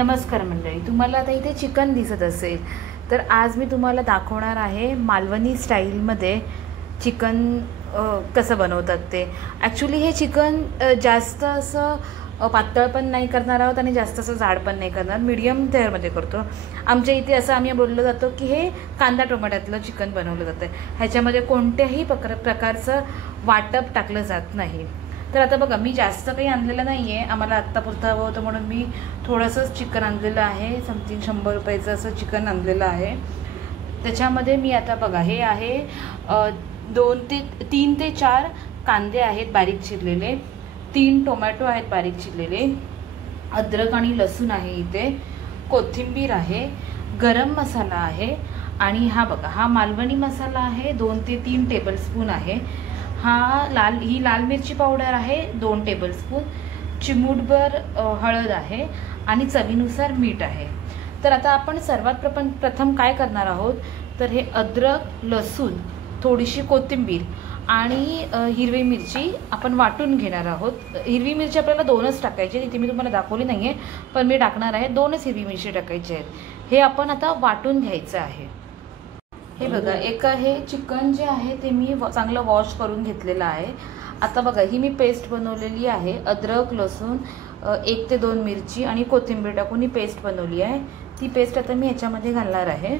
नमस्कार मंडळी, तुम्हाला आता इथे चिकन दिसत असेल तर आज मी तुम्हाला दाखवणार आहे मालवणी स्टाईलमध्ये चिकन कसं बनवतात ते. ॲक्च्युली हे चिकन जास्त असं पातळ पण नाही करणार आहोत आणि जास्त असं जाड पण नाही करणार, मीडियम लेअरमध्ये करतो. आमच्या इथे असं आम्ही बोललो जातो की हे कांदा टोमॅटोतलं चिकन बनवलं जातं, ह्याच्यामध्ये कोणत्याही प्रकारचं वाटप टाकलं जात नाही. तर आता बघा, मी जास्त काही आणलेलं नाही आहे, आम्हाला आत्तापुरतं हवं होतं म्हणून मी थोडंसंच चिकन आणलेलं आहे. समथिंग 100 रुपयाचं असं चिकन आणलेलं आहे. त्याच्यामध्ये मी आता बघा, हे आहे 3 ते 4 कांदे आहेत बारीक चिरलेले, 3 टोमॅटो आहेत बारीक चिरलेले, अद्रक आणि लसूण आहे, इथे कोथिंबीर आहे, गरम मसाला आहे आणि हा बघा, हा मालवणी मसाला आहे, 2 ते 3 टेबलस्पून आहे. ही लाल मिरची पावडर आहे 2 टेबलस्पून, चिमूटभर हळद आहे आणि चवीनुसार मीठ आहे. तर आता आपण सर्वात प्रथम काय करणार आहोत, तर हे अद्रक, लसूण, थोडीशी कोथिंबीर आणि हिरवी मिरची आपण वाटून घेणार आहोत. हिरवी मिरची आपल्याला 2च टाकायची, तिथे मी तुम्हाला दाखवली नाही आहे, पण मी टाकणार आहे 2च हिरवी मिरची टाकायची आहेत. हे आपण आता वाटून घ्यायचं आहे. हे बघा, हे चिकन जे आहे ते मी चांगलं वॉश करून घेतलेलं आहे. आता बघा, ही मी पेस्ट बनवलेली आहे. अद्रक, लसूण, 1 ते 2 मिरची आणि कोथिंबीर टाकून ही पेस्ट बनवली आहे. ती पेस्ट आता मी ह्याच्यामध्ये घालणार आहे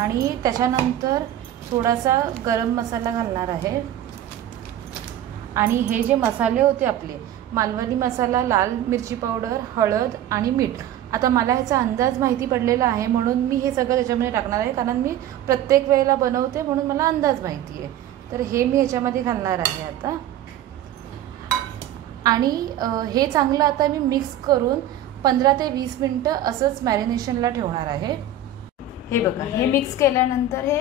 आणि त्याच्यानंतर थोडासा गरम मसाला घालणार आहे. आणि हे जे मसाले होते आपले, मालवणी मसाला, लाल मिरची पावडर, हळद आणि मीठ, आता मला ह्याचा अंदाज माहिती पडलेला आहे म्हणून मी हे सगळं त्याच्यामध्ये टाकणार आहे, कारण मी प्रत्येक वेळेला बनवते म्हणून मला अंदाज माहिती आहे. तर हे मी ह्याच्यामध्ये घालणार आहे आता. आणि हे चांगलं आता मी मिक्स करून 15 ते 20 मिनटं असंच मॅरिनेशनला ठेवणार आहे. हे बघा, हे मिक्स केल्यानंतर हे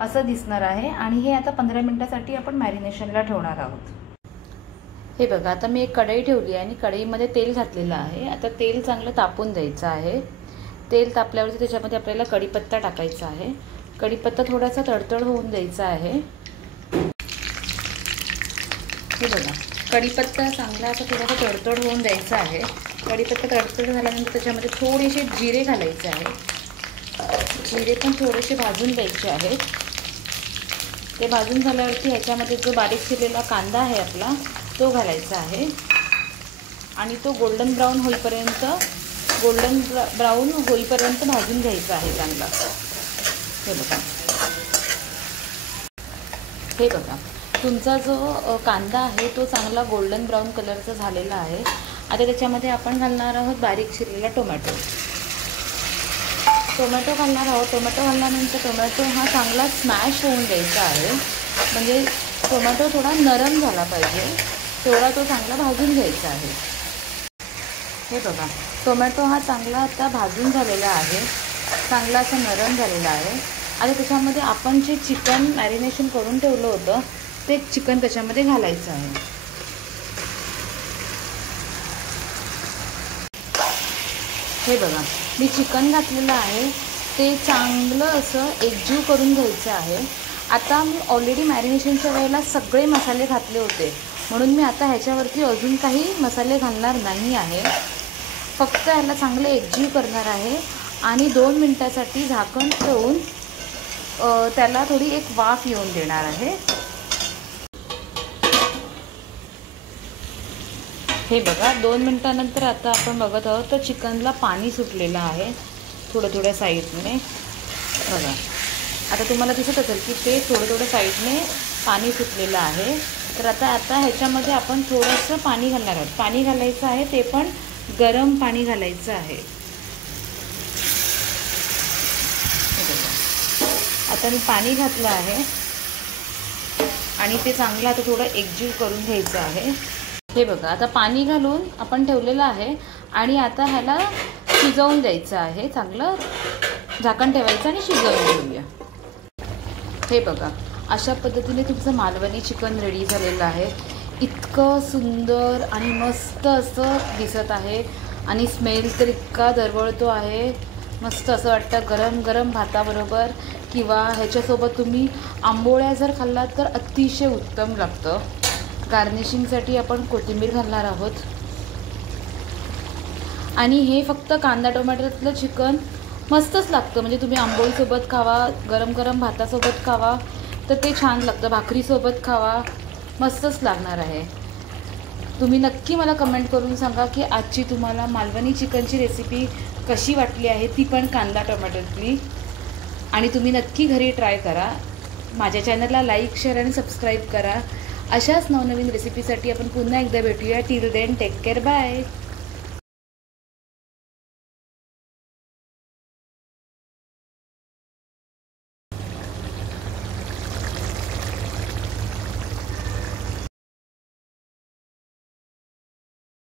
असं दिसणार आहे आणि हे आता 15 मिनटासाठी आपण मॅरिनेशनला ठेवणार आहोत. हे बघा, आता मी एक कढई ठेवली आहे आणि कढईमध्ये तेल घातलेलं आहे. आता तेल चांगलं तापून द्यायचं आहे. तेल तापल्यावरती त्याच्यामध्ये आपल्याला कढीपत्ता टाकायचा आहे. कढीपत्ता थोडासा तडतड होऊन द्यायचा आहे. हे बघा, कढीपत्ता चांगला असा थोडासा तडतड होऊन द्यायचा आहे. कढीपत्ता तडतड झाल्यानंतर त्याच्यामध्ये थोडेसे जिरे घालायचे आहे. जिरे पण थोडेसे भाजून द्यायचे आहेत. ते भाजून झाल्यावरती ह्याच्यामध्ये जो बारीक चिरलेला कांदा आहे आपला, तो घालायचा आहे आणि तो गोल्डन ब्राऊन होईपर्यंत भाजून घ्यायचा आहे चांगला. हे बघा, तुमचा जो कांदा आहे तो चांगला गोल्डन ब्राऊन कलरचा झालेला आहे. आता त्याच्यामध्ये आपण घालणार आहोत बारीक चिरलेला टोमॅटो घालणार आहोत. टोमॅटो घालल्यानंतर टोमॅटो हा चांगला स्मॅश होऊन द्यायचा आहे, म्हणजे टोमॅटो थोडा नरम झाला पाहिजे, तेवढा तो चांगला भाजून घ्यायचा आहे. हे बघा, टोमॅटो हा चांगला आता भाजून झालेला आहे, चांगला असा नरम झालेला आहे. आता त्याच्यामध्ये आपण जे चिकन मॅरिनेशन करून ठेवलं होतं ते चिकन त्याच्यामध्ये घालायचं आहे. हे बघा, मी चिकन घातलेलं आहे, ते चांगलं असं एकजीव करून घ्यायचं आहे. आता मी ऑलरेडी मॅरिनेशनच्या वेळेला सगळे मसाले घातले होते म्हणून मी आता ह्याच्यावरती अजून काही मसाले घालणार नाही आहे. फक्त ह्याला चांगलं एकजीव करणार आहे आणि 2 मिनटासाठी झाकण ठेवून त्याला थोडी एक वाफ येऊन देणार आहे. हे बघा, 2 मिनटानंतर आता आपण बघत आहोत तर चिकनला पाणी सुटलेलं आहे थोड्या साईडने. बघा, आता तुम्हाला दिसत असेल की ते थोडं साईडने पाणी सुटलेलं आहे. तर आता ह्याच्यामध्ये आपण थोडंसं पाणी घालणार आहोत. पाणी घालायचं आहे, ते पण गरम पाणी घालायचं आहे. आता मी पाणी घातलं आहे आणि ते चांगलं आता थोडं एकजीव करून घ्यायचं आहे. हे बघा, आता पाणी घालून आपण ठेवलेलं आहे आणि आता ह्याला शिजवून द्यायचं आहे. चांगलं झाकण ठेवायचं आणि शिजवून घेऊया. हे बघा, अशा पद्धतीने तुमचं मालवणी चिकन रेडी झालेलं आहे. इतकं सुंदर आणि मस्त असं दिसत आहे आणि स्मेल तर इतका दरवळतो आहे. मस्त असं वाटतं गरम गरम भाताबरोबर, किंवा ह्याच्यासोबत तुम्ही आंबोळ्या जर खाल्लात तर अतिशय उत्तम लागतं. गार्निशिंगसाठी आपण कोथिंबीर घालणार आहोत आणि हे फक्त कांदा टोमॅटोतलं चिकन मस्तच लागतं. म्हणजे तुम्ही आंबोळीसोबत खावा, गरम गरम भातासोबत खावा तर ते छान लागतं, भाकरीसोबत खावा, मस्तच लागणार आहे. तुम्ही नक्की मला कमेंट करून सांगा की आजची तुम्हाला मालवणी चिकनची रेसिपी कशी वाटली आहे, ती पण कांदा टोमॅटोतली. आणि तुम्ही नक्की घरी ट्राय करा. माझ्या चॅनलला लाईक, शेअर आणि सबस्क्राईब करा. अशाच नवनवीन रेसिपीसाठी आपण पुन्हा एकदा भेटूया. Till then take care, bye.